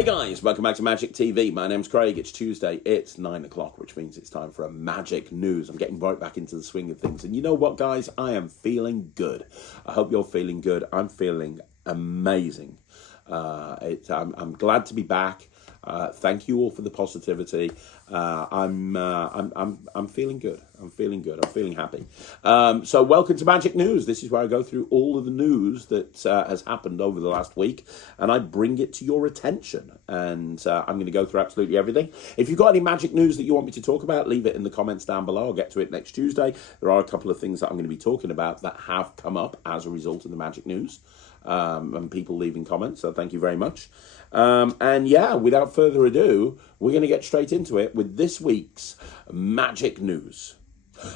Hey guys, welcome back to Magic TV. My name's Craig. It's Tuesday. It's 9 o'clock, which means it's time for a Magic News. I'm getting right back into the swing of things. And you know what, guys? I am feeling good. I hope you're feeling good. I'm feeling amazing. I'm glad to be back. Thank you all for the positivity. I'm feeling good. I'm feeling good. I'm feeling happy. So welcome to Magic News. This is where I go through all of the news that has happened over the last week, and I bring it to your attention. And I'm going to go through absolutely everything. If you've got any Magic News that you want me to talk about, leave it in the comments down below. I'll get to it next Tuesday. There are a couple of things that I'm going to be talking about that have come up as a result of the Magic News. And people leaving comments, so thank you very much. And yeah, without further ado, we're going to get straight into it with this week's Magic News.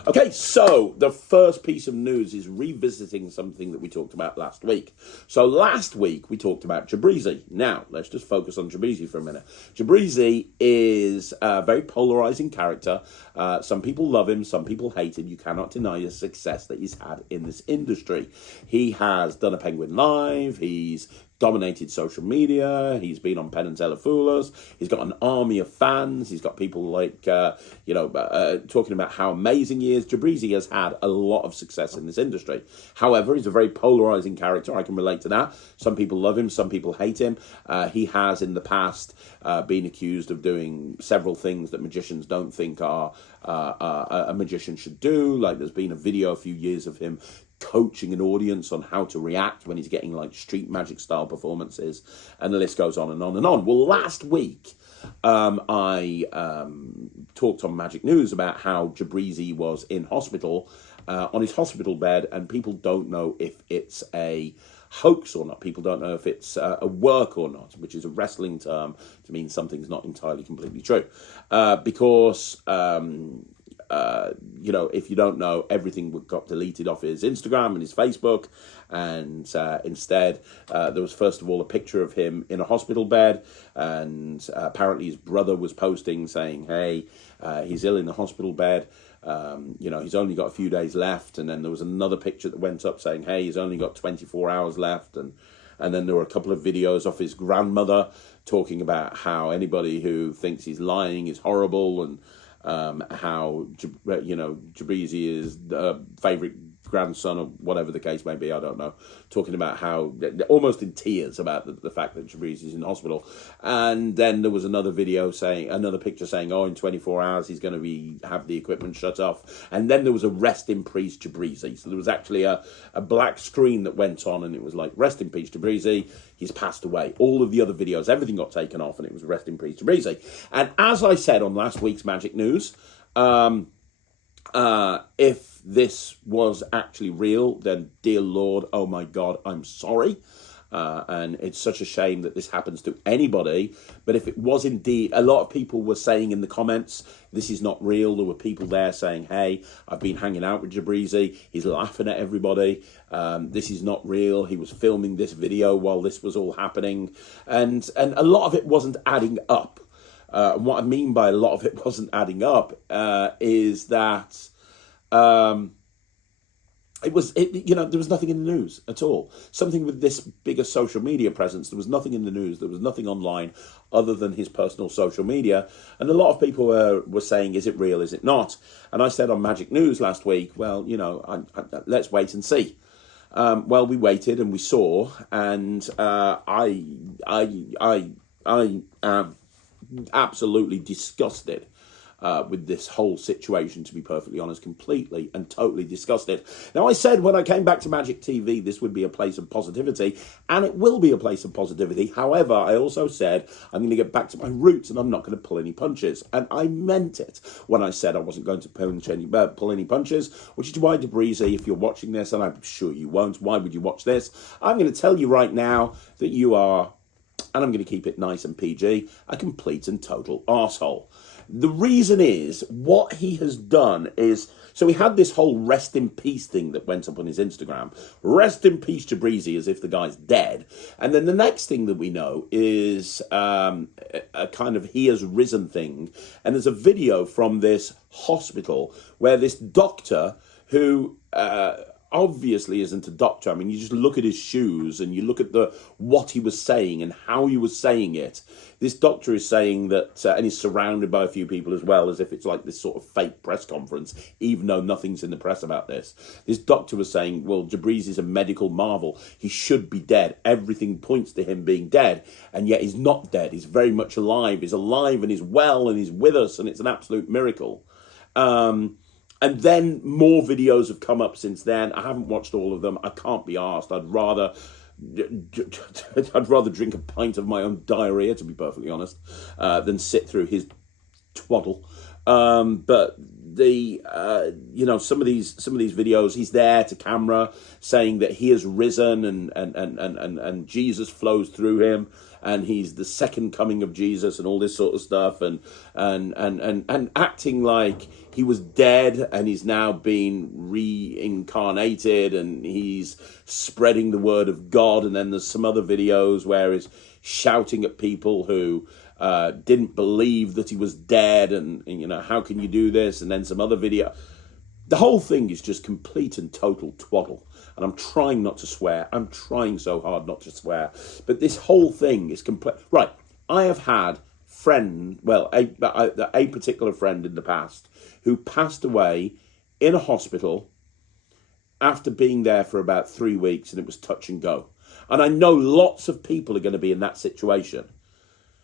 Okay, so the first piece of news is revisiting something that we talked about last week. So last week we talked about Jabrezy. Now, let's just focus on Jabrezy for a minute. Jabrezy is a very polarizing character. Some people love him, some people hate him. You cannot deny the success that he's had in this industry. He has done a Penguin Live, he's dominated social media, he's been on Penn and Teller. He's got an army of fans, he's got people like, talking about how amazing he is. Jabrezy has had a lot of success in this industry. However, he's a very polarizing character. I can relate to that. Some people love him, some people hate him. He has in the past been accused of doing several things that magicians don't think are a magician should do. Like there's been a video a few years of him coaching an audience on how to react when he's getting like street magic style performances, and the list goes on and on and on. Well, last week I talked on Magic News about how Jabrezy was in hospital on his hospital bed, and people don't know if it's a hoax or not. People don't know if it's a work or not, which is a wrestling term to mean something's not entirely completely true, because if you don't know, everything got deleted off his Instagram and his Facebook, and instead there was first of all a picture of him in a hospital bed, and apparently his brother was posting saying, hey, he's ill in the hospital bed, he's only got a few days left, and then there was another picture that went up saying, hey, he's only got 24 hours left, and then there were a couple of videos of his grandmother talking about how anybody who thinks he's lying is horrible, and how Jabrezy is the favourite grandson or whatever the case may be, I don't know, talking about how almost in tears about the fact that Jabrezy is in hospital. And then there was another picture saying, oh, in 24 hours he's going to have the equipment shut off. And then there was a rest in peace Jabrezy. So there was actually a black screen that went on, and it was like, rest in peace Jabrezy, he's passed away. All of the other videos, everything got taken off, and it was rest in peace Jabrezy. And as I said on last week's Magic News, if this was actually real, then dear Lord, oh my God, I'm sorry. And it's such a shame that this happens to anybody. But if it was indeed, a lot of people were saying in the comments, this is not real. There were people there saying, hey, I've been hanging out with Jabrezy. He's laughing at everybody. This is not real. He was filming this video while this was all happening. And a lot of it wasn't adding up. And what I mean by a lot of it wasn't adding up is that there was nothing in the news at all. Something with this bigger social media presence, there was nothing in the news. There was nothing online other than his personal social media. And a lot of people were saying, is it real? Is it not? And I said on Magic News last week, well, let's wait and see. Well, we waited and we saw, and I am absolutely disgusted with this whole situation, to be perfectly honest, completely and totally disgusted. Now, I said when I came back to Magic TV, this would be a place of positivity, and it will be a place of positivity. However, I also said I'm going to get back to my roots, and I'm not going to pull any punches. And I meant it when I said I wasn't going to pull any punches, which is why, Jabrezy, if you're watching this, and I'm sure you won't, why would you watch this? I'm going to tell you right now that you are, and I'm going to keep it nice and PG, a complete and total arsehole. The reason is, what he has done is, so he had this whole rest in peace thing that went up on his Instagram. Rest in peace Jabrezy, as if the guy's dead. And then the next thing that we know is a kind of he has risen thing. And there's a video from this hospital where this doctor who obviously isn't a doctor. I mean, you just look at his shoes and you look at what he was saying and how he was saying it. This doctor is saying that, and he's surrounded by a few people as well, as if it's like this sort of fake press conference, even though nothing's in the press about this. This doctor was saying, well, Jabrezy is a medical marvel. He should be dead. Everything points to him being dead, and yet he's not dead. He's very much alive. He's alive and he's well and he's with us, and it's an absolute miracle. And then more videos have come up since then. I haven't watched all of them. I can't be arsed. I'd rather drink a pint of my own diarrhea, to be perfectly honest, than sit through his twaddle. But some of these videos, he's there to camera saying that he has risen and Jesus flows through him, and he's the second coming of Jesus and all this sort of stuff, and acting like he was dead and he's now been reincarnated and he's spreading the word of God. And then there's some other videos where he's shouting at people who didn't believe that he was dead, and how can you do this? And then some other video. The whole thing is just complete and total twaddle. And I'm trying not to swear. I'm trying so hard not to swear. But this whole thing is complete. Right. I have had a particular friend in the past who passed away in a hospital after being there for about 3 weeks, and it was touch and go. And I know lots of people are going to be in that situation.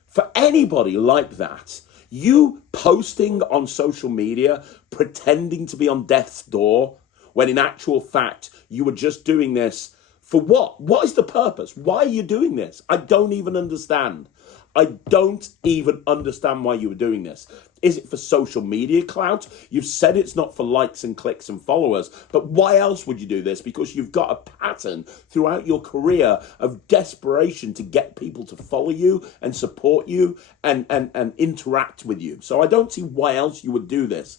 For anybody like that, you posting on social media, pretending to be on death's door, when in actual fact you were just doing this for what? What is the purpose? Why are you doing this? I don't even understand. I don't even understand why you were doing this. Is it for social media clout? You've said it's not for likes and clicks and followers, but why else would you do this? Because you've got a pattern throughout your career of desperation to get people to follow you and support you and interact with you. So I don't see why else you would do this.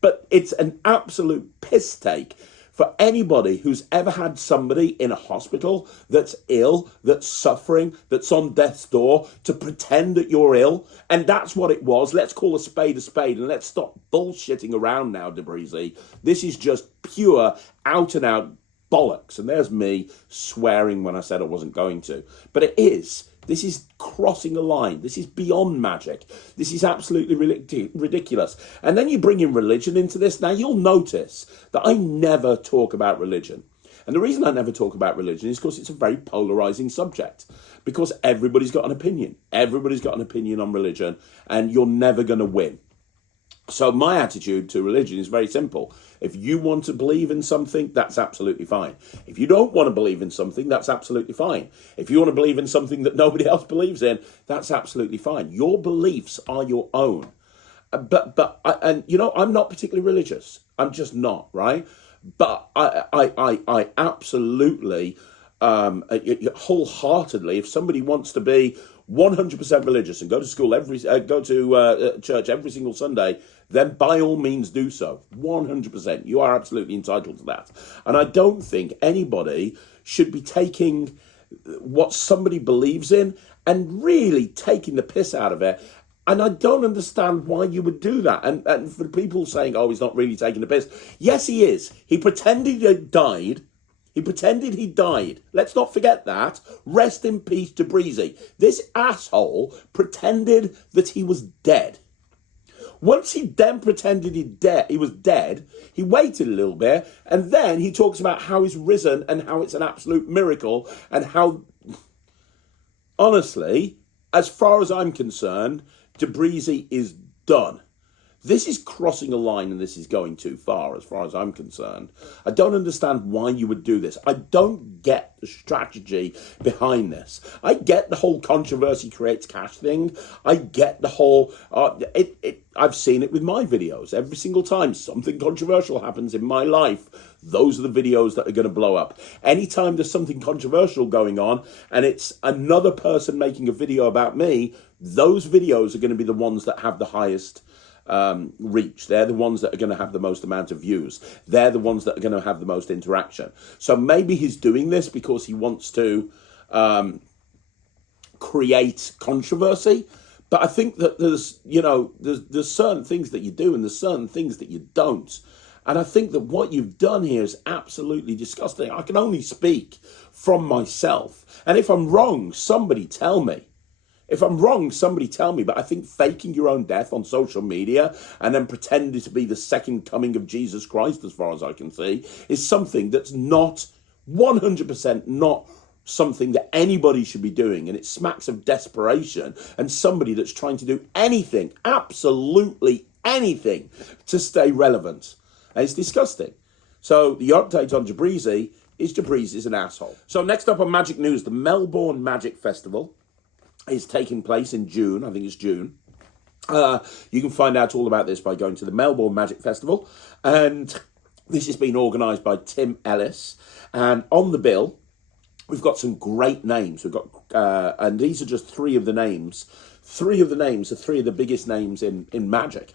But it's an absolute piss take for anybody who's ever had somebody in a hospital that's ill, that's suffering, that's on death's door, to pretend that you're ill. And that's what it was. Let's call a spade, and let's stop bullshitting around now, Jibrizy. This is just pure, out-and-out bollocks. And there's me swearing when I said I wasn't going to. But it is. This is crossing a line. This is beyond magic. This is absolutely ridiculous. And then you bring in religion into this. Now, you'll notice that I never talk about religion. And the reason I never talk about religion is because it's a very polarizing subject. Because everybody's got an opinion. Everybody's got an opinion on religion, and you're never going to win. So my attitude to religion is very simple. If you want to believe in something, that's absolutely fine. If you don't want to believe in something, that's absolutely fine. If you want to believe in something that nobody else believes in, that's absolutely fine. Your beliefs are your own. I'm not particularly religious. I'm just not, right? But I absolutely, wholeheartedly, if somebody wants to be 100% religious and go to school church every single Sunday, then by all means do so. 100%. You are absolutely entitled to that. And I don't think anybody should be taking what somebody believes in and really taking the piss out of it. And I don't understand why you would do that. And for people saying, oh, he's not really taking the piss. Yes, he is. He pretended he died. He died. Let's not forget that. Rest in peace, Jabrezy. This asshole pretended that he was dead. Once he then pretended he was dead, he waited a little bit, and then he talks about how he's risen and how it's an absolute miracle, and how, honestly, as far as I'm concerned, Jabrezy is done. This is crossing a line, and this is going too far as I'm concerned. I don't understand why you would do this. I don't get the strategy behind this. I get the whole controversy creates cash thing. I get the whole... I've seen it with my videos. Every single time something controversial happens in my life, those are the videos that are going to blow up. Anytime there's something controversial going on, and it's another person making a video about me, those videos are going to be the ones that have the highest... reach. They're the ones that are going to have the most amount of views. They're the ones that are going to have the most interaction. So maybe he's doing this because he wants to create controversy. But I think that there's certain things that you do and there's certain things that you don't. And I think that what you've done here is absolutely disgusting. I can only speak from myself. And if I'm wrong, somebody tell me. If I'm wrong, somebody tell me. But I think faking your own death on social media and then pretending to be the second coming of Jesus Christ, as far as I can see, is something that's not 100% not something that anybody should be doing. And it smacks of desperation and somebody that's trying to do anything, absolutely anything, to stay relevant. And it's disgusting. So the update on Jabrezy is Jabrezy's an asshole. So next up on Magic News, the Melbourne Magic Festival is taking place in June. I think it's June. You can find out all about this by going to the Melbourne Magic Festival. And this has been organised by Tim Ellis. And on the bill, we've got some great names. We've got, and these are just three of the names. Three of the names are three of the biggest names in Magic.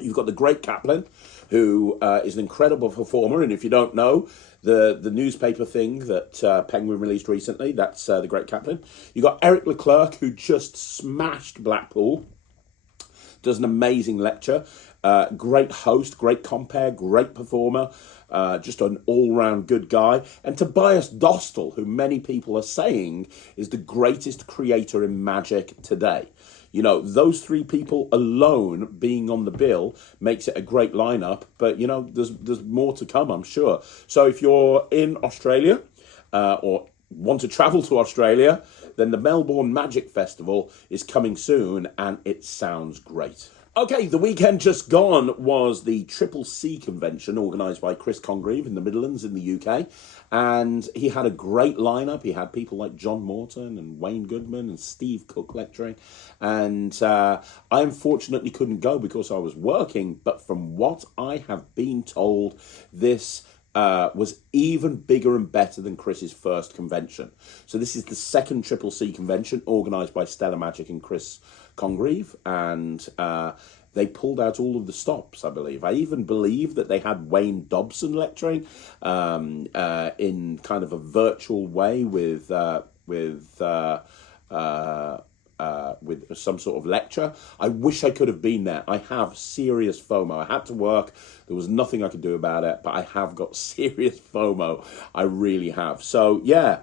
You've got the Great Kaplan, who is an incredible performer. And if you don't know, the newspaper thing that Penguin released recently, that's the Great Kaplan. You've got Eric Leclerc, who just smashed Blackpool, does an amazing lecture. Great host, great compere, great performer, just an all-round good guy. And Tobias Dostal, who many people are saying is the greatest creator in Magic today. You know, those three people alone being on the bill makes it a great lineup. But, you know, there's more to come, I'm sure. So if you're in Australia or want to travel to Australia, then the Melbourne Magic Festival is coming soon and it sounds great. Okay, the weekend just gone was the Triple C convention organised by Chris Congreve in the Midlands in the UK. And he had a great lineup. He had people like John Morton and Wayne Goodman and Steve Cook lecturing. And I unfortunately couldn't go because I was working. But from what I have been told, this was even bigger and better than Chris's first convention. So this is the second Triple C convention organised by Stellar Magic and Chris Congreve, and they pulled out all of the stops, I believe. I even believe that they had Wayne Dobson lecturing in kind of a virtual way with some sort of lecture. I wish I could have been there. I have serious FOMO. I had to work. There was nothing I could do about it, but I have got serious FOMO. I really have. So, yeah.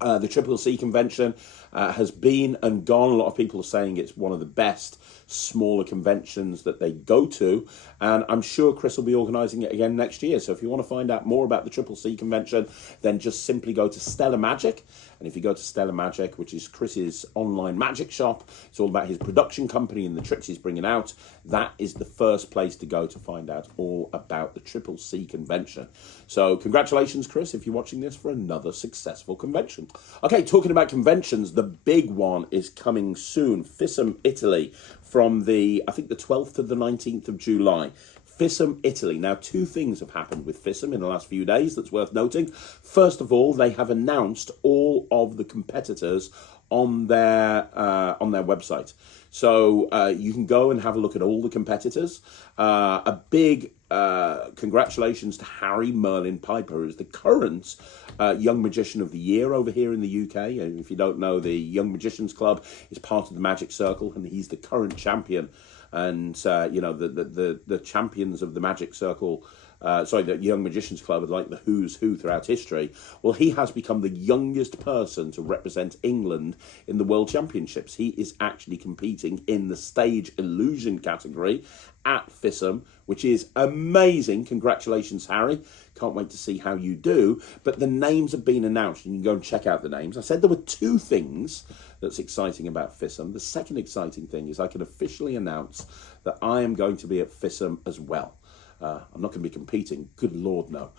The Triple C convention has been and gone. A lot of people are saying it's one of the best smaller conventions that they go to, and I'm sure Chris will be organising it again next year. So if you want to find out more about the Triple C convention, then just simply go to Stellar Magic. And if you go to Stellar Magic, which is Chris's online magic shop, it's all about his production company and the tricks he's bringing out. That is the first place to go to find out all about the Triple C convention. So congratulations, Chris, if you're watching this, for another successful convention. Okay, talking about conventions, the big one is coming soon. FISM Italy from I think the 12th to the 19th of July. FISM Italy. Now, two things have happened with FISM in the last few days that's worth noting. First of all, they have announced all of the competitors on their website. So you can go and have a look at all the competitors. A big congratulations to Harry Merlin Piper, who's the current Young Magician of the Year over here in the UK. And if you don't know, the Young Magicians Club is part of the Magic Circle, and he's the current champion. And, you know, the champions of the Magic Circle, the Young Magicians Club are like the who's who throughout history. Well, he has become the youngest person to represent England in the World Championships. He is actually competing in the Stage Illusion category at FISM, which is amazing. Congratulations, Harry. Can't wait to see how you do. But the names have been announced, and you can go and check out the names. I said there were two things that's exciting about FISM. The second exciting thing is I can officially announce that I am going to be at FISM as well. I'm not going to be competing. Good Lord, no.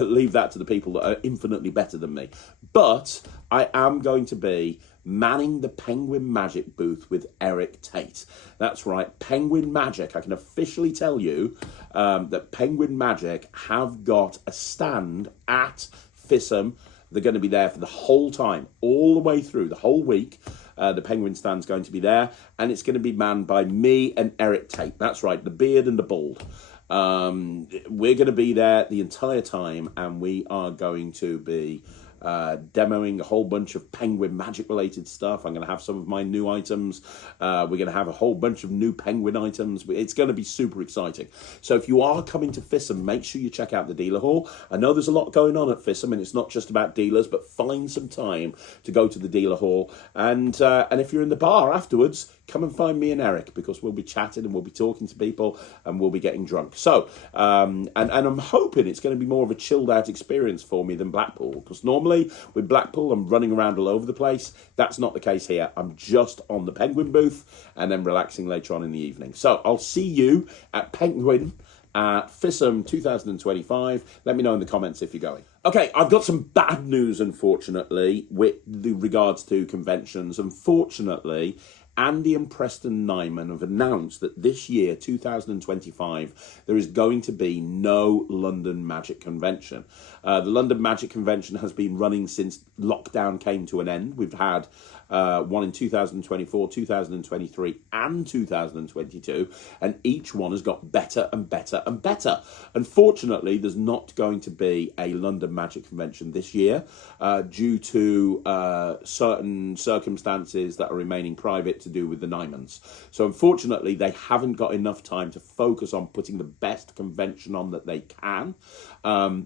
Leave that to the people that are infinitely better than me. But I am going to be manning the Penguin Magic booth with Eric Tate. That's right, Penguin Magic. I can officially tell you that Penguin Magic have got a stand at FISM. They're going to be there for the whole time, all the way through, the whole week. The Penguin stand's going to be there, and it's going to be manned by me and Eric Tate. That's right, the beard and the bald. We're going to be there the entire time, and we are going to be demoing a whole bunch of Penguin Magic related stuff. I'm going to have some of my new items. We're going to have a whole bunch of new Penguin items. It's going to be super exciting. So if you are coming to FISM, make sure you check out the dealer hall. I know there's a lot going on at FISM, and it's not just about dealers, but find some time to go to the dealer hall. And if you're in the bar afterwards, come and find me and Eric, because we'll be chatting and we'll be talking to people and we'll be getting drunk. So, and I'm hoping it's going to be more of a chilled out experience for me than Blackpool, because normally with Blackpool I'm running around all over the place. That's not the case here. I'm just on the Penguin booth and then relaxing later on in the evening. So I'll see you at Penguin at FISM 2025. Let me know in the comments if you're going. Okay, I've got some bad news, unfortunately, with regards to conventions. Unfortunately, Andy and Preston Nyman have announced that this year, 2025, there is going to be no London Magic Convention. The London Magic Convention has been running since lockdown came to an end. We've had one in 2024, 2023 and 2022, and each one has got better and better and better. Unfortunately, there's not going to be a London Magic Convention this year due to certain circumstances that are remaining private to do with the Nymans. So unfortunately, they haven't got enough time to focus on putting the best convention on that they can.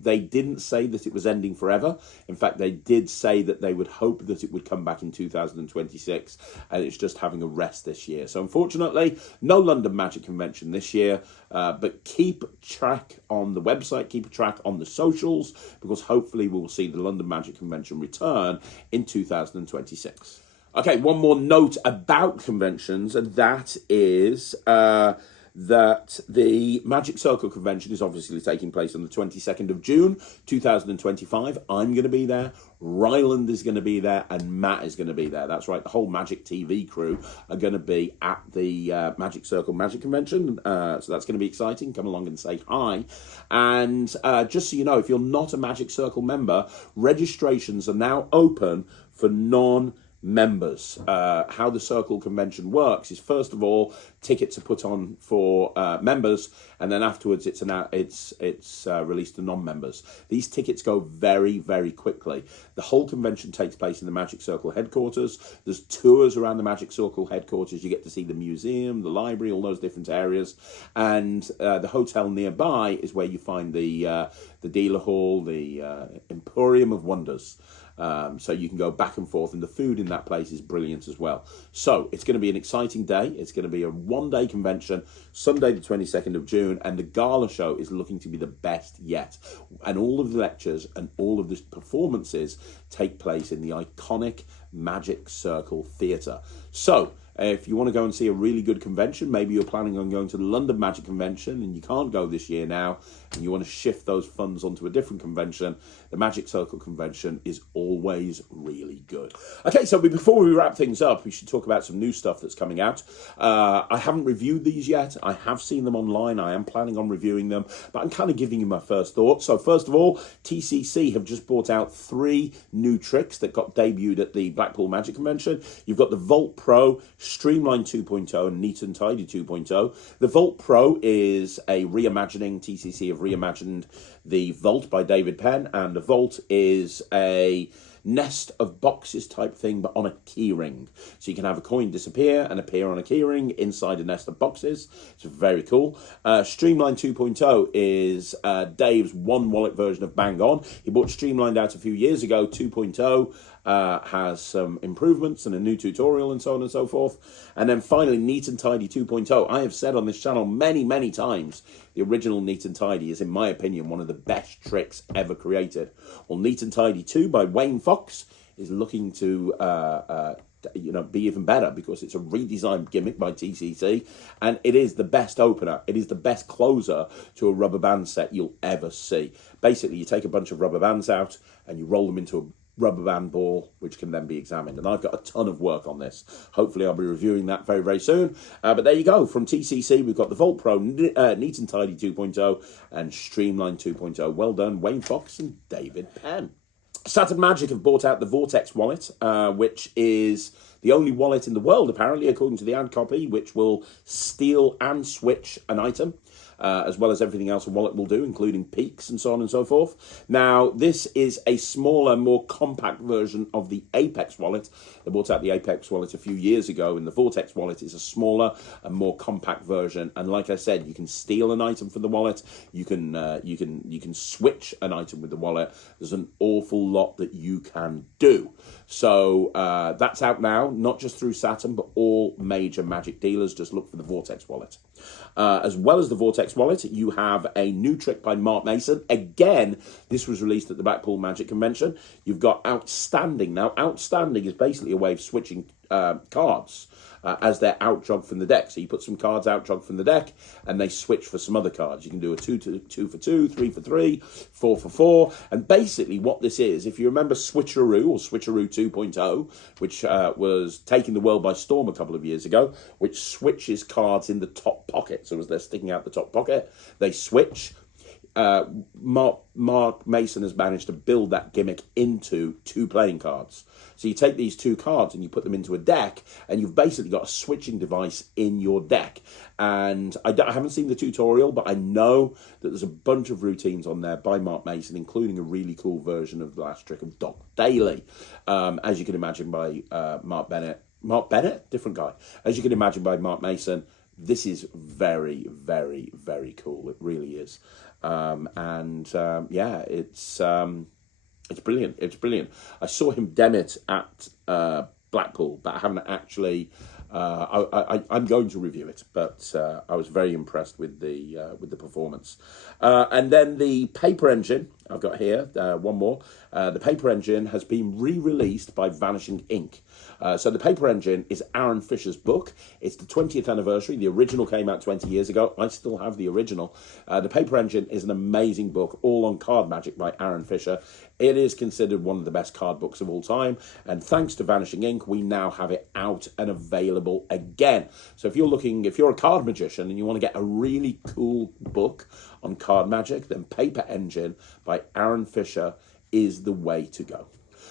They didn't say that it was ending forever. In fact, they did say that they would hope that it would come back in 2026, and it's just having a rest this year. So unfortunately, no London Magic Convention this year, but keep track on the website, keep a track on the socials, because hopefully we'll see the London Magic Convention return in 2026. Okay, one more note about conventions, and that is that the Magic Circle Convention is obviously taking place on the 22nd of June, 2025. I'm going to be there. Ryland is going to be there, and Matt is going to be there. That's right, the whole Magic TV crew are going to be at the Magic Circle Magic Convention, so that's going to be exciting. Come along and say hi. And just so you know, if you're not a Magic Circle member, registrations are now open for non-members. How the Circle Convention works is, first of all, tickets are put on for members, and then afterwards it's released to non-members. These tickets go very, very quickly. The whole convention takes place in the Magic Circle headquarters. There's tours around the Magic Circle headquarters. You get to see the museum, the library, all those different areas, and the hotel nearby is where you find the dealer hall, the Emporium of Wonders. So you can go back and forth, and the food in that place is brilliant as well. So it's going to be an exciting day. It's going to be a one-day convention, Sunday the 22nd of June, and the gala show is looking to be the best yet. And all of the lectures and all of the performances take place in the iconic Magic Circle Theatre. So if you want to go and see a really good convention, maybe you're planning on going to the London Magic Convention and you can't go this year now, and you want to shift those funds onto a different convention, the Magic Circle Convention is always really good. Okay, so before we wrap things up, we should talk about some new stuff that's coming out. I haven't reviewed these yet. I have seen them online. I am planning on reviewing them, but I'm kind of giving you my first thoughts. So first of all, TCC have just brought out 3 new tricks that got debuted at the Blackpool Magic Convention. You've got the Vault Pro, Streamline 2.0 and Neat and Tidy 2.0. The Vault Pro is a reimagining. TCC have reimagined the Vault by David Penn, and the Vault is a nest of boxes type thing, but on a key ring. So you can have a coin disappear and appear on a key ring inside a nest of boxes. It's very cool. Streamline 2.0 is Dave's one wallet version of Bang On. He bought Streamlined out a few years ago. 2.0 has some improvements and a new tutorial and so on and so forth. And then finally, Neat and Tidy 2.0. I have said on this channel many, many times, the original Neat and Tidy is, in my opinion, one of the best tricks ever created. Well, Neat and Tidy 2 by Wayne Fox is looking to be even better, because it's a redesigned gimmick by TCC, and it is the best opener. It is the best closer to a rubber band set you'll ever see. Basically, you take a bunch of rubber bands out and you roll them into a rubber band ball, which can then be examined. And I've got a ton of work on this. Hopefully I'll be reviewing that very, very soon. But there you go. From TCC, we've got the Vault Pro, Neat and Tidy 2.0 and Streamline 2.0. Well done, Wayne Fox and David Penn. Saturn Magic have bought out the Vortex wallet, which is the only wallet in the world, apparently, according to the ad copy, which will steal and switch an item. as well as everything else a wallet will do, including peaks and so on and so forth. Now, this is a smaller, more compact version of the Apex wallet. They brought out the Apex wallet a few years ago, and the Vortex wallet is a smaller and more compact version. And like I said, you can steal an item from the wallet. You can switch an item with the wallet. There's an awful lot that you can do. So that's out now, not just through Saturn, but all major Magic dealers. Just look for the Vortex wallet. As well as the Vortex wallet, you have a new trick by Mark Mason. Again, this was released at the Blackpool Magic Convention. You've got Outstanding. Now, Outstanding is basically a way of switching cards as they're out-jogged from the deck. So you put some cards out-jogged from the deck, and they switch for some other cards. You can do a 2 for 2, 3 for 3, 4 for 4. And basically what this is, if you remember Switcheroo or Switcheroo 2.0, which was taking the world by storm a couple of years ago, which switches cards in the top pocket. So as they're sticking out the top pocket, they switch. Mark Mason has managed to build that gimmick into 2 playing cards. So you take these 2 cards and you put them into a deck, and you've basically got a switching device in your deck. And I haven't seen the tutorial, but I know that there's a bunch of routines on there by Mark Mason, including a really cool version of the last trick of Doc Daly, as you can imagine by Mark Bennett. Mark Bennett? Different guy. As you can imagine by Mark Mason. This is very, very, very cool. It really is. Yeah, it's brilliant. It's brilliant. I saw him dem it at Blackpool, but I haven't actually. I'm going to review it, but I was very impressed with the performance. And then the paper engine I've got here, one more. The paper engine has been re-released by Vanishing Ink. So the paper engine is Aaron Fisher's book. It's the 20th anniversary. The original came out 20 years ago. I still have the original. The paper engine is an amazing book, all on card magic by Aaron Fisher. It is considered one of the best card books of all time. And thanks to Vanishing Ink, we now have it out and available again. So if you're a card magician and you want to get a really cool book on card magic, then Paper Engine by Aaron Fisher is the way to go.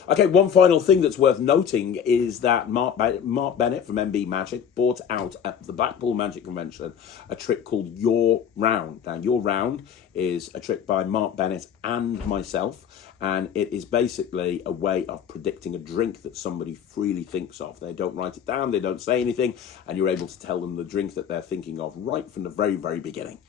Okay, one final thing that's worth noting is that Mark Bennett from MB Magic brought out at the Blackpool Magic Convention a trick called Your Round. Now, Your Round is a trick by Mark Bennett and myself, and it is basically a way of predicting a drink that somebody freely thinks of. They don't write it down, they don't say anything, and you're able to tell them the drink that they're thinking of right from the very, very beginning.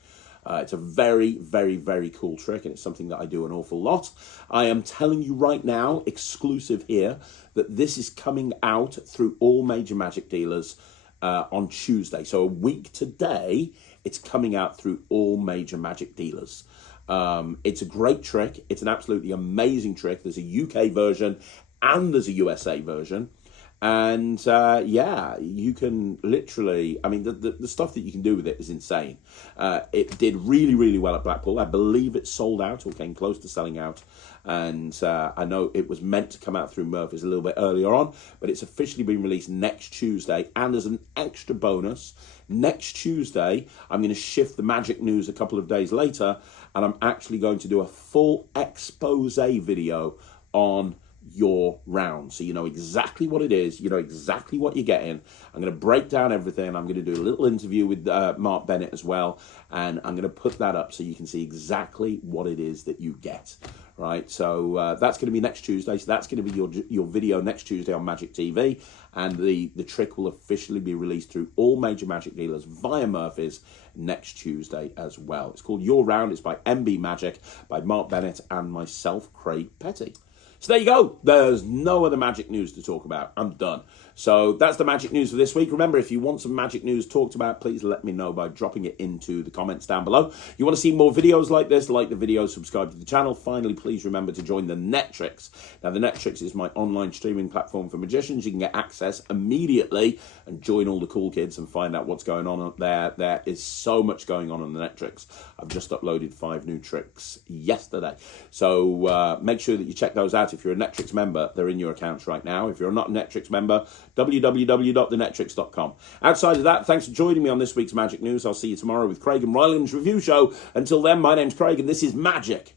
It's a very, very, very cool trick, and it's something that I do an awful lot. I am telling you right now, exclusive here, that this is coming out through all major Magic dealers on Tuesday. So a week today, it's coming out through all major Magic dealers. It's a great trick. It's an absolutely amazing trick. There's a UK version and there's a USA version. And yeah, you can literally, I mean, the stuff that you can do with it is insane. It did really, really well at Blackpool. I believe it sold out or came close to selling out. And I know it was meant to come out through Murphy's a little bit earlier on, but it's officially been released next Tuesday. And as an extra bonus, next Tuesday, I'm going to shift the Magic news a couple of days later, and I'm actually going to do a full expose video on Your Round, so you know exactly what it is, you know exactly what you're getting. I'm going to break down everything. I'm going to do a little interview with Mark Bennett as well, and I'm going to put that up so you can see exactly what it is that you get. Right, so that's going to be next Tuesday. So that's going to be your video next Tuesday on Magic TV, and the trick will officially be released through all major Magic dealers via Murphy's next Tuesday as well. It's called Your Round. It's by MB Magic, by Mark Bennett and myself, Craig Petty. So there you go. There's no other Magic news to talk about. I'm done. So that's the Magic news for this week. Remember, if you want some Magic news talked about, please let me know by dropping it into the comments down below. You want to see more videos like this, like the video, subscribe to the channel. Finally, please remember to join the Netrix. Now, the Netrix is my online streaming platform for magicians. You can get access immediately and join all the cool kids and find out what's going on up there. There is so much going on the Netrix. I've just uploaded 5 new tricks yesterday. So make sure that you check those out. If you're a Netrix member, they're in your accounts right now. If you're not a Netrix member, www.thenetrix.com. Outside of that, thanks for joining me on this week's Magic News. I'll see you tomorrow with Craig and Ryland's review show. Until then, my name's Craig, and this is Magic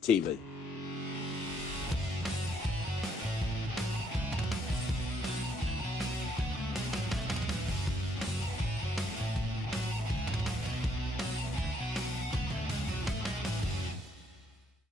TV.